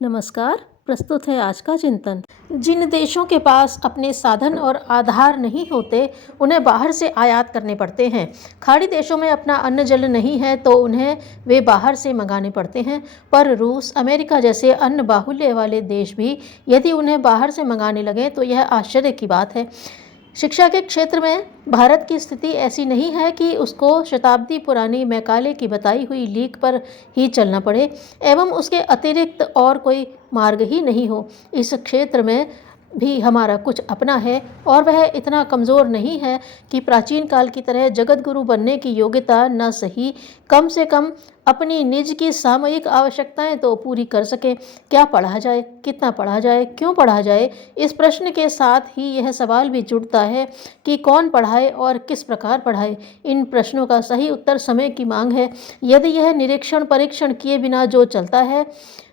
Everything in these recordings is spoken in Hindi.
नमस्कार। प्रस्तुत है आज का चिंतन। जिन देशों के पास अपने साधन और आधार नहीं होते उन्हें बाहर से आयात करने पड़ते हैं। खाड़ी देशों में अपना अन्न जल नहीं है तो उन्हें वे बाहर से मंगाने पड़ते हैं। पर रूस, अमेरिका जैसे अन्न बाहुल्य वाले देश भी यदि उन्हें बाहर से मंगाने लगें तो यह आश्चर्य की बात है। शिक्षा के क्षेत्र में भारत की स्थिति ऐसी नहीं है कि उसको शताब्दी पुरानी मैकाले की बताई हुई लीक पर ही चलना पड़े एवं उसके अतिरिक्त और कोई मार्ग ही नहीं हो। इस क्षेत्र में भी हमारा कुछ अपना है और वह इतना कमज़ोर नहीं है कि प्राचीन काल की तरह जगत गुरु बनने की योग्यता न सही, कम से कम अपनी निज की सामयिक आवश्यकताएं तो पूरी कर सके। क्या पढ़ा जाए, कितना पढ़ा जाए, क्यों पढ़ा जाए, इस प्रश्न के साथ ही यह सवाल भी जुड़ता है कि कौन पढ़ाए और किस प्रकार पढ़ाए। इन प्रश्नों का सही उत्तर समय की मांग है। यदि यह निरीक्षण परीक्षण किए बिना जो चलता है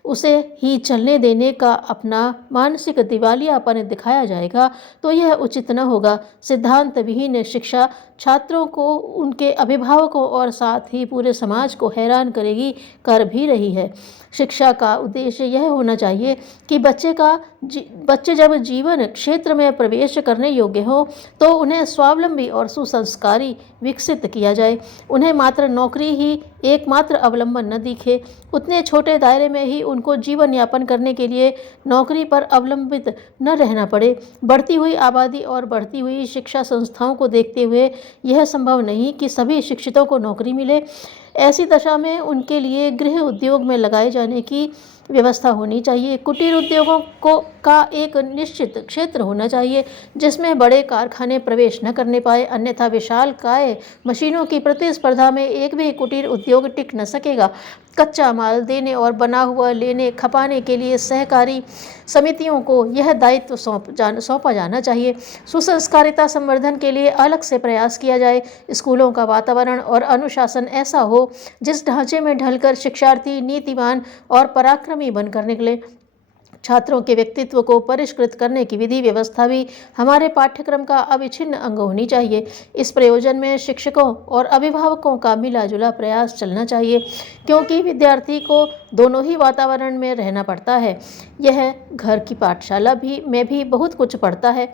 उसे ही चलने देने का अपना मानसिक दिवालियापन दिखाया जाएगा तो यह उचित न होगा। सिद्धांत विहीन शिक्षा छात्रों को, उनके अभिभावकों और साथ ही पूरे समाज को हैरान करेगी, कर भी रही है। शिक्षा का उद्देश्य यह होना चाहिए कि बच्चे जब जीवन क्षेत्र में प्रवेश करने योग्य हो तो उन्हें स्वावलंबी और सुसंस्कारी विकसित किया जाए। उन्हें मात्र नौकरी ही एकमात्र अवलंबन न दिखे। उतने छोटे दायरे में ही उनको जीवन यापन करने के लिए नौकरी पर अवलंबित न रहना पड़े। बढ़ती हुई आबादी और बढ़ती हुई शिक्षा संस्थाओं को देखते हुए यह संभव नहीं कि सभी शिक्षितों को नौकरी मिले। ऐसी दशा में उनके लिए गृह उद्योग में लगाए जाने की व्यवस्था होनी चाहिए। कुटीर उद्योगों का एक निश्चित क्षेत्र होना चाहिए जिसमें बड़े कारखाने प्रवेश न करने पाए, अन्यथा विशालकाय मशीनों की प्रतिस्पर्धा में एक भी कुटीर उद्योग टिक न सकेगा। कच्चा माल देने और बना हुआ लेने खपाने के लिए सहकारी समितियों को यह दायित्व सौंपा जाना चाहिए। सुसंस्कारिता संवर्धन के लिए अलग से प्रयास किया जाए। स्कूलों का वातावरण और अनुशासन ऐसा हो जिस ढांचे में ढलकर शिक्षार्थी नीतिवान और पराक्रमी बनकर निकले। छात्रों के व्यक्तित्व को परिष्कृत करने की विधि व्यवस्था भी हमारे पाठ्यक्रम का अविच्छिन्न अंग होनी चाहिए। इस प्रयोजन में शिक्षकों और अभिभावकों का मिलाजुला प्रयास चलना चाहिए क्योंकि विद्यार्थी को दोनों ही वातावरण में रहना पड़ता है। यह घर की पाठशाला में भी बहुत कुछ पढ़ता है।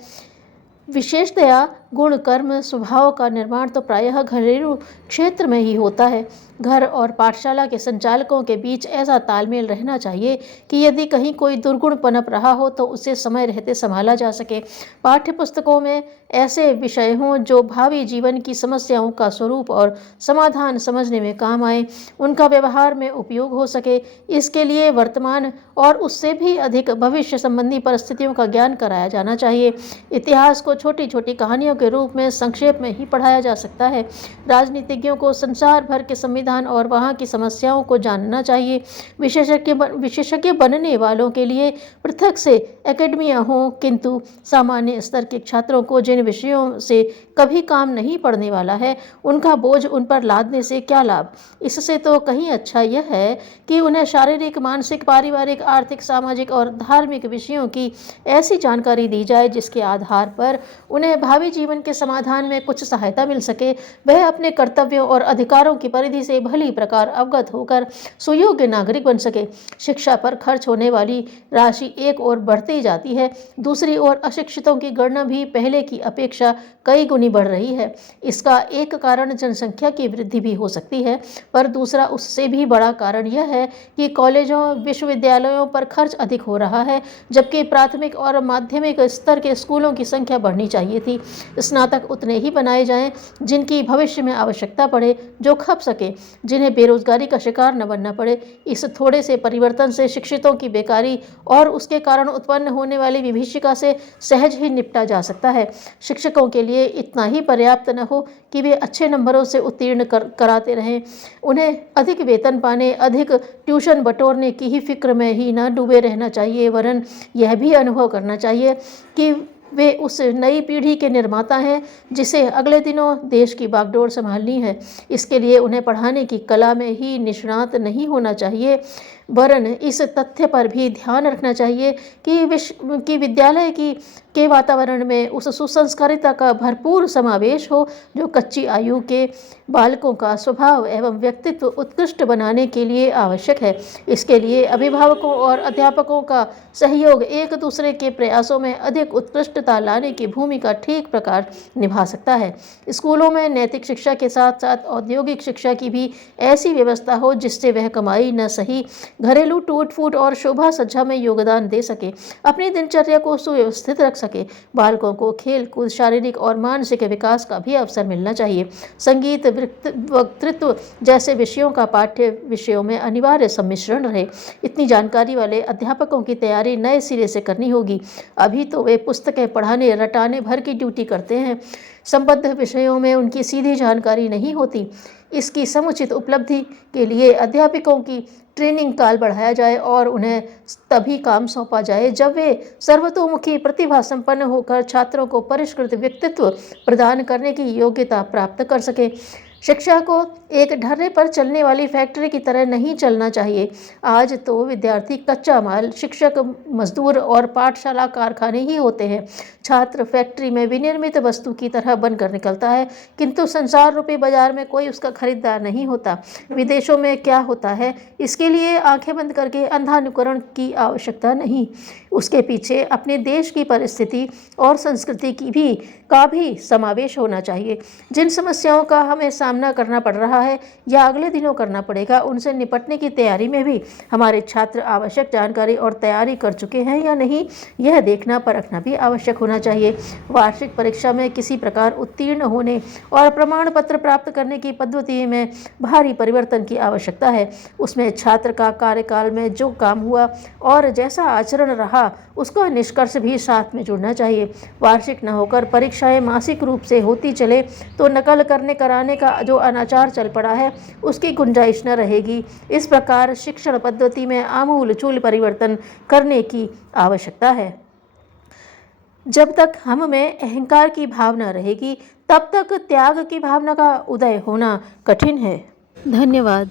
विशेषतया गुण, कर्म, स्वभाव का निर्माण तो प्रायः घरेलू क्षेत्र में ही होता है। घर और पाठशाला के संचालकों के बीच ऐसा तालमेल रहना चाहिए कि यदि कहीं कोई दुर्गुण पनप रहा हो तो उसे समय रहते संभाला जा सके। पाठ्य पुस्तकों में ऐसे विषय हों जो भावी जीवन की समस्याओं का स्वरूप और समाधान समझने में काम आए, उनका व्यवहार में उपयोग हो सके। इसके लिए वर्तमान और उससे भी अधिक भविष्य संबंधी परिस्थितियों का ज्ञान कराया जाना चाहिए। इतिहास को छोटी छोटी कहानियों के रूप में संक्षेप में ही पढ़ाया जा सकता है। राजनीतिज्ञों को संसार भर के संविधान और वहाँ की समस्याओं को जानना चाहिए। विशेषज्ञ बनने वालों के लिए पृथक से एकेडमियाँ हों, किंतु सामान्य स्तर के छात्रों को जिन विषयों से कभी काम नहीं पड़ने वाला है उनका बोझ उन पर लादने से क्या लाभ। इससे तो कहीं अच्छा यह है कि उन्हें शारीरिक, मानसिक, पारिवारिक, आर्थिक, सामाजिक और धार्मिक विषयों की ऐसी जानकारी दी जाए जिसके आधार पर उन्हें भावी जीवन के समाधान में कुछ सहायता मिल सके। वह अपने कर्तव्यों और अधिकारों की परिधि से भली प्रकार अवगत होकर सुयोग्य नागरिक बन सके। शिक्षा पर खर्च होने वाली राशि एक ओर बढ़ती जाती है, दूसरी ओर अशिक्षितों की गणना भी पहले की अपेक्षा कई गुनी बढ़ रही है। इसका एक कारण जनसंख्या की वृद्धि भी हो सकती है, पर दूसरा उससे भी बड़ा कारण यह है कि कॉलेजों, विश्वविद्यालयों पर खर्च अधिक हो रहा है, जबकि प्राथमिक और माध्यमिक स्तर के स्कूलों की संख्या बढ़नी चाहिए थी। स्नातक उतने ही बनाए जाएं जिनकी भविष्य में आवश्यकता पड़े, जो खप सके, जिन्हें बेरोजगारी का शिकार न बनना पड़े। इस थोड़े से परिवर्तन से शिक्षितों की बेकारी और उसके कारण उत्पन्न होने वाली विभीषिका से सहज ही निपटा जा सकता है। शिक्षकों के लिए इतना ही पर्याप्त न हो कि वे अच्छे नंबरों से उत्तीर्ण कराते रहें। उन्हें अधिक वेतन पाने, अधिक ट्यूशन बटोरने की ही फिक्र में ही न डूबे रहना चाहिए, वरन यह भी अनुभव करना चाहिए कि वे उस नई पीढ़ी के निर्माता हैं जिसे अगले दिनों देश की बागडोर संभालनी है। इसके लिए उन्हें पढ़ाने की कला में ही निष्णात नहीं होना चाहिए, वरन इस तथ्य पर भी ध्यान रखना चाहिए कि विद्यालय के वातावरण में उस सुसंस्कारिता का भरपूर समावेश हो जो कच्ची आयु के बालकों का स्वभाव एवं व्यक्तित्व उत्कृष्ट बनाने के लिए आवश्यक है। इसके लिए अभिभावकों और अध्यापकों का सहयोग एक दूसरे के प्रयासों में अधिक उत्कृष्टता लाने की भूमिका ठीक प्रकार निभा सकता है। स्कूलों में नैतिक शिक्षा के साथ साथ औद्योगिक शिक्षा की भी ऐसी व्यवस्था हो जिससे वह कमाई न सही घरेलू टूट फूट और शोभा सज्जा में योगदान दे सके, अपनी दिनचर्या को सुव्यवस्थित रख सके। बालकों को खेल कूद, शारीरिक और मानसिक विकास का भी अवसर मिलना चाहिए। संगीत, वक्तृत्व जैसे विषयों का पाठ्य विषयों में अनिवार्य सम्मिश्रण रहे। इतनी जानकारी वाले अध्यापकों की तैयारी नए सिरे से करनी होगी। अभी तो वे पुस्तकें पढ़ाने रटाने भर की ड्यूटी करते हैं, संबद्ध विषयों में उनकी सीधी जानकारी नहीं होती। इसकी समुचित उपलब्धि के लिए अध्यापकों की ट्रेनिंग काल बढ़ाया जाए और उन्हें तभी काम सौंपा जाए जब वे सर्वतोमुखी प्रतिभा संपन्न होकर छात्रों को परिष्कृत व्यक्तित्व प्रदान करने की योग्यता प्राप्त कर सके। शिक्षा को एक ढर्रे पर चलने वाली फैक्ट्री की तरह नहीं चलना चाहिए। आज तो विद्यार्थी कच्चा माल, शिक्षक मजदूर और पाठशाला कारखाने ही होते हैं। छात्र फैक्ट्री में विनिर्मित वस्तु की तरह बनकर निकलता है, किंतु संसार रूपी बाजार में कोई उसका खरीदार नहीं होता। विदेशों में क्या होता है, इसके लिए आंखें बंद करके अंधानुकरण की आवश्यकता नहीं। उसके पीछे अपने देश की परिस्थिति और संस्कृति का भी समावेश होना चाहिए। जिन समस्याओं का हमें सामना करना पड़ रहा है या अगले दिनों करना पड़ेगा, उनसे निपटने की तैयारी में भी हमारे छात्र आवश्यक जानकारी और तैयारी कर चुके हैं या नहीं, यह देखना परखना भी आवश्यक होना चाहिए। वार्षिक परीक्षा में किसी प्रकार उत्तीर्ण होने और प्रमाण पत्र प्राप्त करने की पद्धति में भारी परिवर्तन की आवश्यकता है। उसमें छात्र का कार्यकाल में जो काम हुआ और जैसा आचरण रहा, उसका निष्कर्ष भी साथ में जुड़ना चाहिए। वार्षिक न होकर परीक्षाएं मासिक रूप से होती चले तो नकल करने कराने का जो अनाचार चल पड़ा है, उसकी गुंजाइश न रहेगी। इस प्रकार शिक्षण पद्धति में आमूल-चूल परिवर्तन करने की आवश्यकता है। जब तक हम में अहंकार की भावना रहेगी, तब तक त्याग की भावना का उदय होना कठिन है। धन्यवाद।